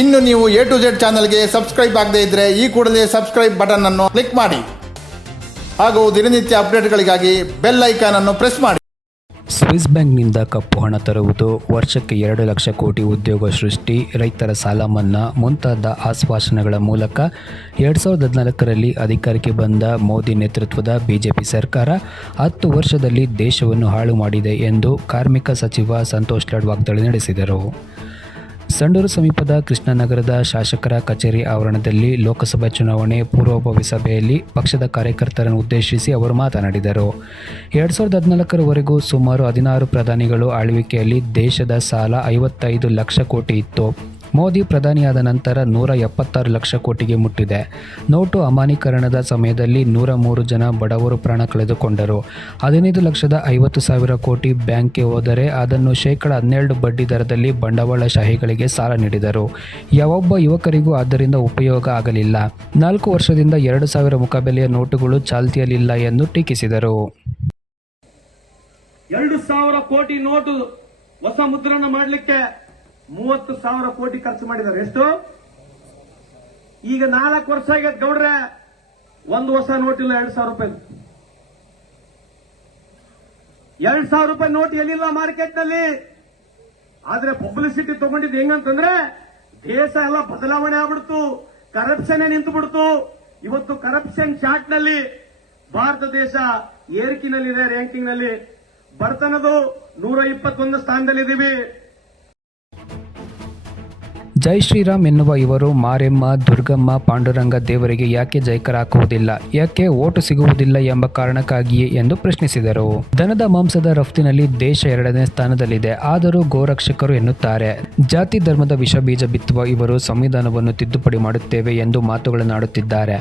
ಇನ್ನು ನೀವು A to Z ಚಾನಲ್ಗೆ ಸಬ್ಸ್ಕ್ರೈಬ್ ಆಗದೇ ಇದ್ದರೆ ಈ ಕೂಡಲೇ ಸಬ್ಸ್ಕ್ರೈಬ್ ಬಟನ್ ಅನ್ನು ಕ್ಲಿಕ್ ಮಾಡಿ. ಹಾಗೂ ದಿನನಿತ್ಯ ಅಪ್ಡೇಟ್ಗಳಿಗಾಗಿ ಬೆಲ್ ಐಕಾನ್ ಅನ್ನು ಪ್ರೆಸ್ ಮಾಡಿ. ಸ್ವಿಸ್ ಬ್ಯಾಂಕ್ನಿಂದ ಕಪ್ಪು ಹಣ ತರುವುದು ವರ್ಷಕ್ಕೆ ಎರಡು ಲಕ್ಷ ಕೋಟಿ ಉದ್ಯೋಗ ಸೃಷ್ಟಿ. ರೈತರ ಸಾಲ ಮನ್ನಾ ಮುಂತಾದ ಆಶ್ವಾಸನೆಗಳ ಮೂಲಕ ಎರಡು ಸಾವಿರದ ಹದಿನಾಲ್ಕರಲ್ಲಿ ಅಧಿಕಾರಕ್ಕೆ ಬಂದ ಮೋದಿ ನೇತೃತ್ವದ ಬಿಜೆಪಿ ಸರ್ಕಾರ ಹತ್ತು ವರ್ಷದಲ್ಲಿ ದೇಶವನ್ನು ಹಾಳು ಮಾಡಿದೆ ಎಂದು ಕಾರ್ಮಿಕ ಸಚಿವ ಸಂತೋಷ್ ಲಾಡ್ ವಾಗ್ದಾಳಿ ನಡೆಸಿದರು. ಸಂಡೂರು ಸಮೀಪದ ಕೃಷ್ಣನಗರದ ಶಾಸಕರ ಕಚೇರಿ ಆವರಣದಲ್ಲಿ ಲೋಕಸಭಾ ಚುನಾವಣೆ ಪೂರ್ವಭಾವಿ ಸಭೆಯಲ್ಲಿ ಪಕ್ಷದ ಕಾರ್ಯಕರ್ತರನ್ನು ಉದ್ದೇಶಿಸಿ ಅವರು ಮಾತನಾಡಿದರು. ಎರಡು ಸಾವಿರದ ಹದಿನಾಲ್ಕರವರೆಗೂ ಸುಮಾರು ಹದಿನಾರು ಪ್ರಧಾನಿಗಳು ಆಳ್ವಿಕೆಯಲ್ಲಿ ದೇಶದ ಸಾಲ ಐವತ್ತೈದು ಲಕ್ಷ ಕೋಟಿ ಇತ್ತು. ಮೋದಿ ಪ್ರಧಾನಿಯಾದ ನಂತರ ನೂರ ಎಪ್ಪತ್ತಾರು ಲಕ್ಷ ಕೋಟಿಗೆ ಮುಟ್ಟಿದೆ. ನೋಟು ಅಮಾನೀಕರಣದ ಸಮಯದಲ್ಲಿ ನೂರ ಮೂರು ಜನ ಬಡವರು ಪ್ರಾಣ ಕಳೆದುಕೊಂಡರು. ಹದಿನೈದು ಲಕ್ಷದ ಐವತ್ತು ಸಾವಿರ ಕೋಟಿ ಬ್ಯಾಂಕ್ಗೆ ಹೋದರೆ ಅದನ್ನು ಶೇಕಡ ಹನ್ನೆರಡು ಬಡ್ಡಿ ದರದಲ್ಲಿ ಬಂಡವಾಳಶಾಹಿಗಳಿಗೆ ಸಾಲ ನೀಡಿದರು. ಯಾವೊಬ್ಬ ಯುವಕರಿಗೂ ಅದರಿಂದ ಉಪಯೋಗ ಆಗಲಿಲ್ಲ. ನಾಲ್ಕು ವರ್ಷದಿಂದ ಎರಡು ಸಾವಿರ ಮುಖಬೆಲೆಯ ನೋಟುಗಳು ಚಾಲ್ತಿಯಲ್ಲಿಲ್ಲ ಎಂದು ಟೀಕಿಸಿದರು. ಎರಡು ಸಾವಿರ ಕೋಟಿ ನೋಟು ಹೊಸ ಮುದ್ರಣ ಮಾಡಲಿಕ್ಕೆ ಮೂವತ್ತು ಸಾವಿರ ಕೋಟಿ ಖರ್ಚು ಮಾಡಿದ್ದಾರೆ. ಎಷ್ಟು? ಈಗ ನಾಲ್ಕು ವರ್ಷ ಆಗ್ಯದ ಗೌಡ್ರೆ. ಒಂದು ವರ್ಷ ನೋಟಿಲ್ಲ ಎರಡು ಸಾವಿರ ರೂಪಾಯಿ. ಎರಡ್ ಸಾವಿರ ರೂಪಾಯಿ ನೋಟ್ ಎಲ್ಲಿಲ್ಲ ಮಾರ್ಕೆಟ್ನಲ್ಲಿ ಆದ್ರೆ ಪಬ್ಲಿಸಿಟಿ ತಗೊಂಡಿದ್ದು ಹೆಂಗಂತಂದ್ರೆ ದೇಶ ಎಲ್ಲ ಬದಲಾವಣೆ ಆಗ್ಬಿಡ್ತು ಕರಪ್ಷನ್ ನಿಂತು ಬಿಡ್ತು ಇವತ್ತು ಕರಪ್ಷನ್ ಚಾರ್ಟ್ನಲ್ಲಿ ಭಾರತ ದೇಶ ಏರಿಕಿನಲ್ಲಿದೆ ರ್ಯಾಂಕಿಂಗ್ನಲ್ಲಿ. ಬರ್ತನದು ನೂರ ಇಪ್ಪತ್ತೊಂದು ಸ್ಥಾನದಲ್ಲಿದ್ದೀವಿ. ಜೈ ಶ್ರೀರಾಮ್ ಎನ್ನುವ ಇವರು ಮಾರೆಮ್ಮ, ದುರ್ಗಮ್ಮ, ಪಾಂಡುರಂಗ ದೇವರಿಗೆ ಯಾಕೆ ಜೈಕರ ಹಾಕುವುದಿಲ್ಲ, ಯಾಕೆ ಓಟು ಸಿಗುವುದಿಲ್ಲ ಎಂಬ ಕಾರಣಕ್ಕಾಗಿಯೇ ಎಂದು ಪ್ರಶ್ನಿಸಿದರು. ದನದ ಮಾಂಸದ ರಫ್ತಿನಲ್ಲಿ ದೇಶ ಎರಡನೇ ಸ್ಥಾನದಲ್ಲಿದೆ, ಆದರೂ ಗೋರಕ್ಷಕರು ಎನ್ನುತ್ತಾರೆ. ಜಾತಿ ಧರ್ಮದ ವಿಷ ಬೀಜ ಬಿತ್ತುವ ಇವರು ಸಂವಿಧಾನವನ್ನು ತಿದ್ದುಪಡಿ ಮಾಡುತ್ತೇವೆ ಎಂದು ಮಾತುಗಳನ್ನಾಡುತ್ತಿದ್ದಾರೆ.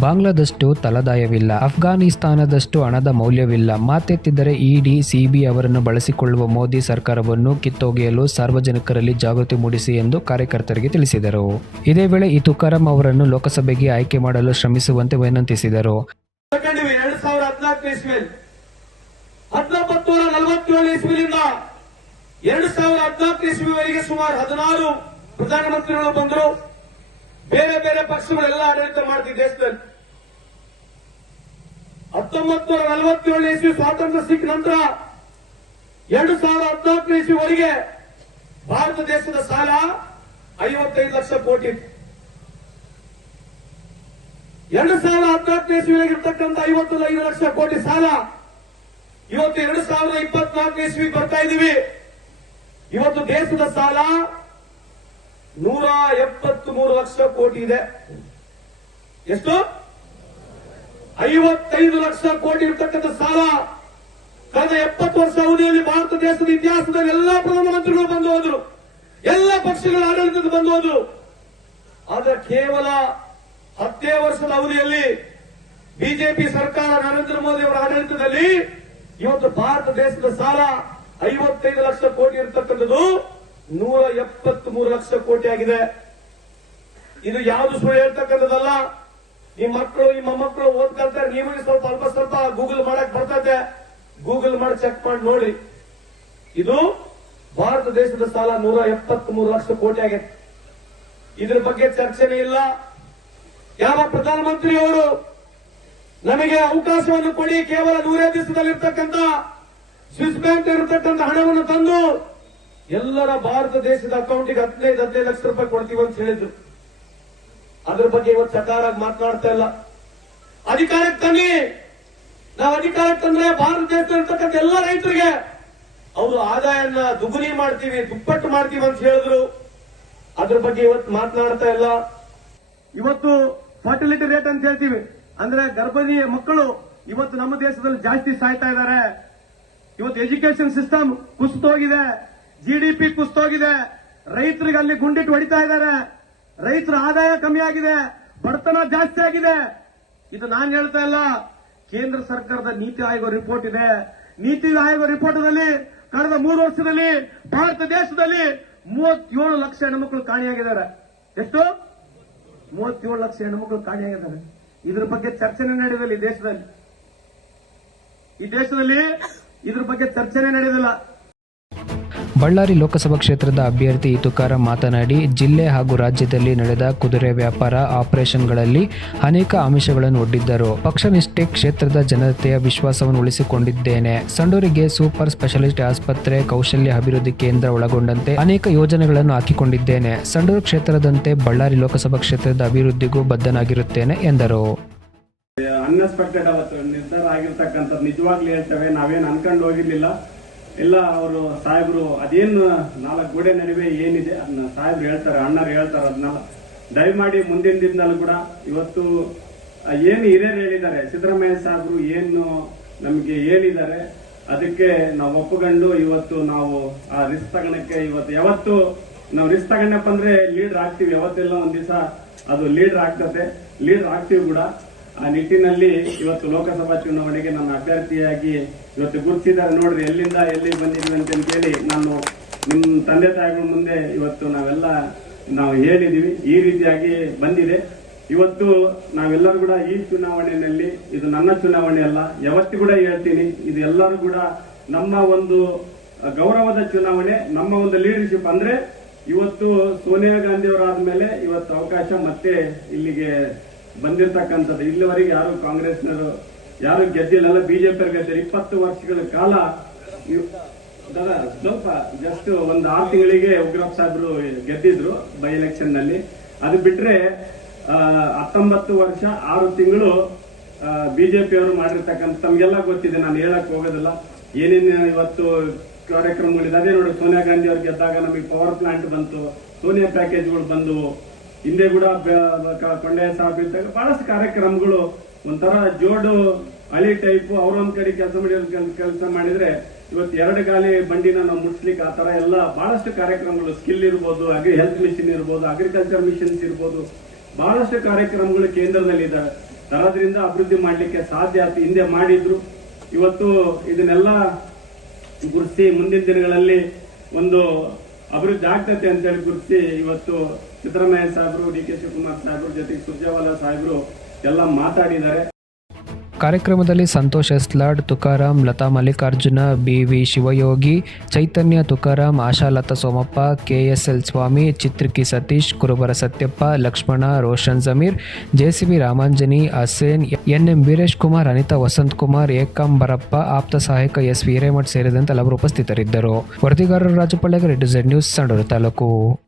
ಬಾಂಗ್ಲಾದಷ್ಟು ತಲದಾಯವಿಲ್ಲ ಅಫ್ಘಾನಿಸ್ತಾನದಷ್ಟು ಹಣದ ಮೌಲ್ಯವಿಲ್ಲ ಮಾತೆತ್ತಿದ್ದರೆ ಇಡಿ, ಸಿಬಿ ಅವರನ್ನು ಬಳಸಿಕೊಳ್ಳುವ ಮೋದಿ ಸರ್ಕಾರವನ್ನು ಕಿತ್ತೊಗೆಯಲು ಸಾರ್ವಜನಿಕರಲ್ಲಿ ಜಾಗೃತಿ ಮೂಡಿಸಿ ಎಂದು ಕಾರ್ಯಕರ್ತರಿಗೆ ತಿಳಿಸಿದರು. ಇದೇ ವೇಳೆ ಈ ತುಕಾರಾಂ ಅವರನ್ನು ಲೋಕಸಭೆಗೆ ಆಯ್ಕೆ ಮಾಡಲು ಶ್ರಮಿಸುವಂತೆ ವಿನಂತಿಸಿದರು. ಎರಡ್ ಸಾವಿರ ಹದಿನಾಲ್ಕು ಇಸ್ವಿವರೆಗೆ ಸುಮಾರು ಹದಿನಾರು ಪ್ರಧಾನಮಂತ್ರಿಗಳು ಬಂದರು. ಬೇರೆ ಬೇರೆ ಪಕ್ಷಗಳೆಲ್ಲ ಆಡಳಿತ ಮಾಡ್ತಿದ್ದ ದೇಶದಲ್ಲಿ. ಹತ್ತೊಂಬತ್ತು ನೂರ ನಲವತ್ತೇಳು ಇಸ್ವಿ ಸ್ವಾತಂತ್ರ್ಯ ಸಿಕ್ಕ ನಂತರ ಎರಡು ಸಾವಿರದ ಹದಿನಾಲ್ಕು ಇಸ್ವಿವರೆಗೆ ಭಾರತ ದೇಶದ ಸಾಲ ಐವತ್ತೈದು ಲಕ್ಷ ಕೋಟಿ. ಎರಡು ಸಾವಿರ ಹದಿನಾಲ್ಕನೇ ಇಸ್ವಿಯಲ್ಲಿ ಇರ್ತಕ್ಕಂಥ ಐದು ಲಕ್ಷ ಕೋಟಿ ಸಾಲ ಇವತ್ತು ಎರಡು ಸಾವಿರದ ಇಪ್ಪತ್ನಾಲ್ಕನೇ ಇಸ್ವಿ ಬರ್ತಾ ಇದೀವಿ ಇವತ್ತು ದೇಶದ ಸಾಲ ನೂರ ಎಪ್ಪತ್ತ್ ಮೂರು ಲಕ್ಷ ಕೋಟಿ ಇದೆ. ಎಷ್ಟು? ಐವತ್ತೈದು ಲಕ್ಷ ಕೋಟಿ ಇರ್ತಕ್ಕಂಥ ಸಾಲ ಕಳೆದ ಎಪ್ಪತ್ತು ವರ್ಷ ಅವಧಿಯಲ್ಲಿ ಭಾರತ ದೇಶದ ಇತಿಹಾಸದಲ್ಲಿ ಎಲ್ಲಾ ಪ್ರಧಾನಮಂತ್ರಿಗಳು ಬಂದು ಹೋದ್ರು. ಎಲ್ಲ ಪಕ್ಷಗಳ ಆಡಳಿತದ ಬಂದೋದು ಆದ್ರೆ ಕೇವಲ ಹತ್ತೇ ವರ್ಷದ ಅವಧಿಯಲ್ಲಿ ಬಿಜೆಪಿ ಸರ್ಕಾರ, ನರೇಂದ್ರ ಮೋದಿ ಅವರ ಆಡಳಿತದಲ್ಲಿ ಇವತ್ತು ಭಾರತ ದೇಶದ ಸಾಲ ಐವತ್ತೈದು ಲಕ್ಷ ಕೋಟಿ ಇರತಕ್ಕಂಥದ್ದು ನೂರ ಎಪ್ಪತ್ತ್ ಮೂರು ಲಕ್ಷ ಕೋಟಿ ಆಗಿದೆ. ಇದು ಯಾವುದು ಸುಳ್ಳು ಹೇಳ್ತಕ್ಕಂಥದ್ದಲ್ಲ? ನಿಮ್ಮ ಮಕ್ಕಳು ನಿಮ್ಮ ಮಕ್ಕಳು ಓದ್ಕೊಳ್ತಾರೆ ನೀವು ಸ್ವಲ್ಪ ಅಲ್ಪ ಸ್ವಲ್ಪ ಗೂಗಲ್ ಮಾಡಕ್ ಬರ್ತೈತೆ ಗೂಗಲ್ ಮಾಡಿ ಚೆಕ್ ಮಾಡಿ ನೋಡಿ. ಇದು ದೇಶದ ಸಾಲ ನೂರ ಎಪ್ಪತ್ತ್ ಮೂರು ಲಕ್ಷ ಕೋಟಿ ಆಗೈತೆ. ಇದ್ರ ಬಗ್ಗೆ ಚರ್ಚೆನೇ ಇಲ್ಲ. ಯಾವ ಪ್ರಧಾನಮಂತ್ರಿಯವರು ನಮಗೆ ಅವಕಾಶವನ್ನು ಕೊಡಿ ಕೇವಲ ನೂರೇ ದಿವಸದಲ್ಲಿರ್ತಕ್ಕಂಥ ಸ್ವಿಸ್ ಬ್ಯಾಂಕ್ ಇರತಕ್ಕಂಥ ಹಣವನ್ನು ತಂದು ಎಲ್ಲರ ಭಾರತ ದೇಶದ ಅಕೌಂಟಿಗೆ ಹದಿನೈದು ಹದಿನೈದು ಲಕ್ಷ ರೂಪಾಯಿ ಕೊಡ್ತೀವಿ ಅಂತ ಹೇಳಿದ್ರು. ಅದ್ರ ಬಗ್ಗೆ ಇವತ್ತು ಸರ್ಕಾರ ಮಾತನಾಡ್ತಾ ಇಲ್ಲ. ಅಧಿಕಾರಕ್ಕೆ ತನ್ನಿ. ನಾವು ಅಧಿಕಾರಕ್ಕೆ ತಂದ್ರೆ ಭಾರತ ದೇಶದಲ್ಲಿರ್ತಕ್ಕಂಥ ಎಲ್ಲ ರೈತರಿಗೆ ಅವರು ಆದಾಯನ ದುಗುನಿ ಮಾಡ್ತೀವಿ, ದುಪ್ಪಟ್ಟು ಮಾಡ್ತೀವಿ ಅಂತ ಹೇಳಿದ್ರು. ಅದ್ರ ಬಗ್ಗೆ ಇವತ್ತು ಮಾತನಾಡ್ತಾ ಇಲ್ಲ. ಇವತ್ತು ಫರ್ಟಿಲಿಟಿ ರೇಟ್ ಅಂತ ಹೇಳ್ತೀವಿ. ಅಂದ್ರೆ ಗರ್ಭಿಣಿಯ ಮಕ್ಕಳು ಇವತ್ತು ನಮ್ಮ ದೇಶದಲ್ಲಿ ಜಾಸ್ತಿ ಸಾಯ್ತಾ ಇದ್ದಾರೆ. ಇವತ್ತು ಎಜುಕೇಶನ್ ಸಿಸ್ಟಮ್ ಕುಸಿತೋಗಿದೆ. ಜಿಡಿಪಿ ಕುಸಿತೋಗಿದೆ. ರೈತರಿಗೆ ಅಲ್ಲಿ ಗುಂಡಿಟ್ಟು ಹೊಡಿತಾ ಇದ್ದಾರೆ. ರೈತರ ಆದಾಯ ಕಮ್ಮಿ ಆಗಿದೆ. ಬಡತನ ಜಾಸ್ತಿ ಆಗಿದೆ. ಇದು ನಾನು ಹೇಳ್ತಾ ಇಲ್ಲ. ಕೇಂದ್ರ ಸರ್ಕಾರದ ನೀತಿ ಆಯೋಗ ರಿಪೋರ್ಟ್ ಇದೆ. ನೀತಿ ಆಯೋಗ ರಿಪೋರ್ಟ್ನಲ್ಲಿ ಕಳೆದ ಮೂರು ವರ್ಷದಲ್ಲಿ ಭಾರತ ದೇಶದಲ್ಲಿ ಮೂವತ್ತೇಳು ಲಕ್ಷ ಹೆಣ್ಮಕ್ಳು ಕಾಣೆಯಾಗಿದ್ದಾರೆ. ಎಷ್ಟು? ಮೂವತ್ತೇಳು ಲಕ್ಷ ಹೆಣ್ಮಕ್ಳು ಕಾಣೆಯಾಗಿದ್ದಾರೆ. ಇದ್ರ ಬಗ್ಗೆ ಚರ್ಚೆನೇ ನಡೆದಿಲ್ಲ ಈ ದೇಶದಲ್ಲಿ. ಈ ದೇಶದಲ್ಲಿ ಇದ್ರ ಬಗ್ಗೆ ಚರ್ಚೆನೇ ನಡೆದಿಲ್ಲ. ಬಳ್ಳಾರಿ ಲೋಕಸಭಾ ಕ್ಷೇತ್ರದ ಅಭ್ಯರ್ಥಿ ತುಕಾರಾಂ ಮಾತನಾಡಿ, ಜಿಲ್ಲೆ ಹಾಗೂ ರಾಜ್ಯದಲ್ಲಿ ನಡೆದ ಕುದುರೆ ವ್ಯಾಪಾರ ಆಪರೇಷನ್ಗಳಲ್ಲಿ ಅನೇಕ ಆಮಿಷಗಳನ್ನು ಒಡ್ಡಿದ್ದರು. ಪಕ್ಷನಿಷ್ಠೆ ಕ್ಷೇತ್ರದ ಜನತೆಯ ವಿಶ್ವಾಸವನ್ನು ಉಳಿಸಿಕೊಂಡಿದ್ದೇನೆ. ಸಂಡೂರಿಗೆ ಸೂಪರ್ ಸ್ಪೆಷಲಿಸ್ಟ್ ಆಸ್ಪತ್ರೆ, ಕೌಶಲ್ಯ ಅಭಿವೃದ್ಧಿ ಕೇಂದ್ರ ಒಳಗೊಂಡಂತೆ ಅನೇಕ ಯೋಜನೆಗಳನ್ನು ಹಾಕಿಕೊಂಡಿದ್ದೇನೆ. ಸಂಡೂರು ಕ್ಷೇತ್ರದಂತೆ ಬಳ್ಳಾರಿ ಲೋಕಸಭಾ ಕ್ಷೇತ್ರದ ಅಭಿವೃದ್ಧಿಗೂ ಬದ್ಧನಾಗಿರುತ್ತೇನೆ ಎಂದರು. ಅನ್ಎಕ್ಸ್ಪೆಕ್ಟೆಡ್ ಅವತ್ತು ನಿರ್ಧಾರ ಆಗಿರ್ತಕ್ಕಂಥದ್ದು ನಿಜವಾಗ್ಲೂ ಹೇಳ್ತೇವೆ. ನಾವೇನು ಅನ್ಕೊಂಡು ಹೋಗಿರ್ಲಿಲ್ಲ. ಎಲ್ಲ ಅವರು ಸಾಹೇಬ್ರು, ಅದೇನು ನಾಲ್ಕು ಗೋಡೆ ನಡುವೆ ಏನಿದೆ, ಅದನ್ನ ಸಾಹೇಬ್ರು ಹೇಳ್ತಾರೆ, ಅಣ್ಣರು ಹೇಳ್ತಾರೆ ಅದನ್ನೆಲ್ಲ. ದಯಮಾಡಿ ಮುಂದಿನ ದಿನದಲ್ಲಿ ಕೂಡ ಇವತ್ತು ಏನು ಹಿರಿಯರು ಹೇಳಿದ್ದಾರೆ, ಸಿದ್ದರಾಮಯ್ಯ ಸಾಹೇಬ್ರು ಏನು ನಮಗೆ ಹೇಳಿದ್ದಾರೆ, ಅದಕ್ಕೆ ನಾವು ಒಪ್ಪುಕೊಂಡು ಇವತ್ತು ನಾವು ಆ ರಿಸ್ಕ್ ತಗೊಳಕ್ಕೆ ಇವತ್ತು, ಯಾವತ್ತು ನಾವು ರಿಸ್ಕ್ ತಗೊಂಡಪ್ಪ ಅಂದ್ರೆ ಲೀಡರ್ ಆಗ್ತೀವಿ, ಯಾವತ್ತೆಲ್ಲ ಒಂದ್ ದಿವಸ ಅದು ಲೀಡರ್ ಆಗ್ತದೆ, ಲೀಡರ್ ಆಗ್ತೀವಿ ಕೂಡ. ಆ ನಿಟ್ಟಿನಲ್ಲಿ ಇವತ್ತು ಲೋಕಸಭಾ ಚುನಾವಣೆಗೆ ನನ್ನ ಅಭ್ಯರ್ಥಿಯಾಗಿ ಇವತ್ತು ಗುರುತಿದ್ದಾರೆ ನೋಡ್ರಿ, ಎಲ್ಲಿಂದ ಎಲ್ಲಿ ಬಂದಿದ್ವಿ ಅಂತ ಹೇಳಿ ನಾನು ನಿಮ್ಮ ತಂದೆ ತಾಯಿಗಳ ಮುಂದೆ ಇವತ್ತು ನಾವೆಲ್ಲ ನಾವು ಹೇಳಿದೀವಿ ಈ ರೀತಿಯಾಗಿ ಬಂದಿದೆ. ಇವತ್ತು ನಾವೆಲ್ಲರೂ ಕೂಡ ಈ ಚುನಾವಣೆಯಲ್ಲಿ, ಇದು ನನ್ನ ಚುನಾವಣೆ ಅಲ್ಲ, ಯಾವತ್ತಿ ಕೂಡ ಹೇಳ್ತೀನಿ, ಇದು ಎಲ್ಲರೂ ಕೂಡ ನಮ್ಮ ಒಂದು ಗೌರವದ ಚುನಾವಣೆ, ನಮ್ಮ ಒಂದು ಲೀಡರ್ಶಿಪ್ ಅಂದ್ರೆ ಇವತ್ತು ಸೋನಿಯಾ ಗಾಂಧಿ ಅವರಾದ್ಮೇಲೆ ಇವತ್ತು ಅವಕಾಶ ಮತ್ತೆ ಇಲ್ಲಿಗೆ ಬಂದಿರತಕ್ಕಂಥದ್ದು. ಇಲ್ಲಿವರೆಗೆ ಯಾರು ಕಾಂಗ್ರೆಸ್ನವರು ಯಾರು ಗೆದ್ದಿಲ್ಲ ಬಿಜೆಪಿ ಗೆದ್ದಿಲ್ಲ ಇಪ್ಪತ್ತು ವರ್ಷಗಳ ಕಾಲ ಸ್ವಲ್ಪ ಜಸ್ಟ್ ಒಂದು ಆರು ತಿಂಗಳಿಗೆ ಉಗ್ರಪ್ಪ ಸಾಹೇಬ್ರು ಗೆದ್ದಿದ್ರು ಬೈ ಎಲೆಕ್ಷನ್ನಲ್ಲಿ. ಅದು ಬಿಟ್ರೆ ಹತ್ತೊಂಬತ್ತು ವರ್ಷ, ಆರು ತಿಂಗಳು ಬಿಜೆಪಿ ಅವರು ಮಾಡಿರ್ತಕ್ಕಂಥ ತಮ್ಗೆಲ್ಲ ಗೊತ್ತಿದೆ, ನಾನು ಹೇಳಕ್ ಹೋಗೋದಿಲ್ಲ. ಏನೇನು ಇವತ್ತು ಕಾರ್ಯಕ್ರಮಗಳಿದೆ, ಅದೇ ನೋಡಿ, ಸೋನಿಯಾ ಗಾಂಧಿ ಅವ್ರು ಗೆದ್ದಾಗ ನಮಗೆ ಪವರ್ ಪ್ಲಾಂಟ್ ಬಂತು, ಸೋನಿಯಾ ಪ್ಯಾಕೇಜ್ಗಳು ಬಂದವು. ಹಿಂದೆ ಕೂಡ ಕೊಂಡಯ್ಯ ಸಾಹೇಬ್ ಇದ್ದಾಗ ಬಹಳಷ್ಟು ಕಾರ್ಯಕ್ರಮಗಳು ಒಂಥರ ಜೋಡು ಹಳಿ ಟೈಪ್ ಅವ್ರೊಂದ್ ಕಡೆ ಕೆಲಸ ಮಾಡಿ ಕೆಲಸ ಮಾಡಿದ್ರೆ ಇವತ್ತು ಎರಡು ಗಾಲಿ ಬಂಡಿನ ನಾವು ಮುಟ್ಸ್ಲಿಕ್ಕೆ ಆ ತರ ಎಲ್ಲ ಬಹಳಷ್ಟು ಕಾರ್ಯಕ್ರಮಗಳು ಸ್ಕಿಲ್ ಇರ್ಬೋದು ಅಗ್ರಿ ಹೆಲ್ತ್ ಮಿಷನ್ ಇರ್ಬೋದು ಅಗ್ರಿಕಲ್ಚರ್ ಮಿಷನ್ಸ್ ಇರ್ಬೋದು, ಬಹಳಷ್ಟು ಕಾರ್ಯಕ್ರಮಗಳು ಕೇಂದ್ರದಲ್ಲಿ ಇದ್ದಾವೆ ತರದ್ರಿಂದ ಅಭಿವೃದ್ಧಿ ಮಾಡ್ಲಿಕ್ಕೆ ಸಾಧ್ಯ ಆಯ್ತು. ಹಿಂದೆ ಮಾಡಿದ್ರು. ಇವತ್ತು ಇದನ್ನೆಲ್ಲ ಗುರುತಿಸಿ ಮುಂದಿನ ದಿನಗಳಲ್ಲಿ ಒಂದು ಅಭಿವೃದ್ಧಿ ಆಗ್ತೈತೆ ಅಂತೇಳಿ ಗುರುತಿಸಿ ಇವತ್ತು ಸಿದ್ದರಾಮಯ್ಯ ಸಾಹೇಬರು, ಡಿ ಕೆ ಶಿವಕುಮಾರ್ ಸಾಹೇಬರು, ಜೊತೆಗೆ ಸುರ್ಜೇವಾಲಾ ಸಾಹೇಬರು ಎಲ್ಲ ಮಾತಾಡಿದ್ದಾರೆ. ಕಾರ್ಯಕ್ರಮದಲ್ಲಿ Santosh ಎಸ್ಲಾಡ್ Tukaram Lata Mallikarjuna B V Shivayogi, Chaitanya Tukaram Ashalata Somappa K S L Swamy, ಚಿತ್ರಕಿ Satish, Kurubara Satyappa, Lakshmana, Roshan Zameer JCB Ramanjani, ಅಸೇನ್, N M Veeresh Kumar, Anita Vasant Kumar Ekambarappa ಆಪ್ತ ಸಹಾಯಕ ಎಸ್ ಹಿರೇಮಠ್ ಸೇರಿದಂತೆ ಹಲವರು ಉಪಸ್ಥಿತರಿದ್ದರು. ವರದಿಗಾರರು Rajapalligar red Z news, Sandur taluk.